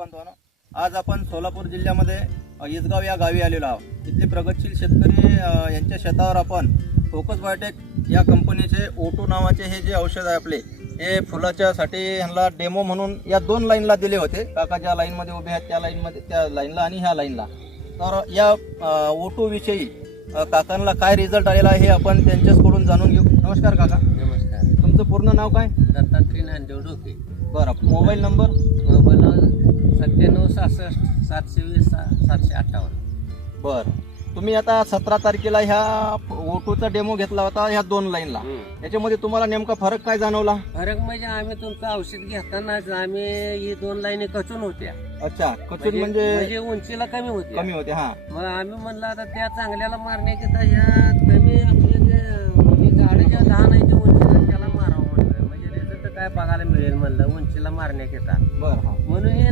बांधवांनो, आज आपण सोलापूर जिल्ह्यामध्ये इसगाव या गावी आलेलो आहोत। इथले प्रगतशील शेतकरी यांच्या शेतावर आपण फोकस बायोटेक या कंपनीचे O2 नावाचे हे जे औषध आहे आपले, हे फुलाच्यासाठी ह्यांना डेमो म्हणून या 2 लाईनला दिले होते। काका ज्या लाईनमध्ये उभे आहेत त्या लाईनला आणि ह्या लाईनला। तर या O2 विषयी काकांना काय रिझल्ट आलेला आहे हे आपण त्यांच्याकडून जाणून घेऊ। नमस्कार काका। नमस्कार. तुमचं पूर्ण नाव काय? दत्तात्रय नांदेव डोके. बरं, मोबाईल नंबर? मोबाईल 9766 720 758. बरं, तुम्ही आता 17 तारखेला ह्या O2चा डेमो घेतला होता ह्या 2 लाईनला। याच्यामध्ये तुम्हाला नेमका फरक काय जाणवला? फरक म्हणजे आम्ही तुमचं औषध घेतानाच आम्ही ही 2 लाईनी कचून होत्या. अच्छा, कचून म्हणजे उंचीला कमी होती. कमी होते। हा, मग आम्ही म्हणलं आता त्या चांगल्याला मारण्याकरता ह्या कमी आपले जे झाडं ज्या लहान आहे ते उंचीला त्याला मारावं म्हणलं, म्हणजे रिझल्ट काय बघायला मिळेल म्हणलं उंचीला मारण्याकरता. बरं, हा म्हणून हे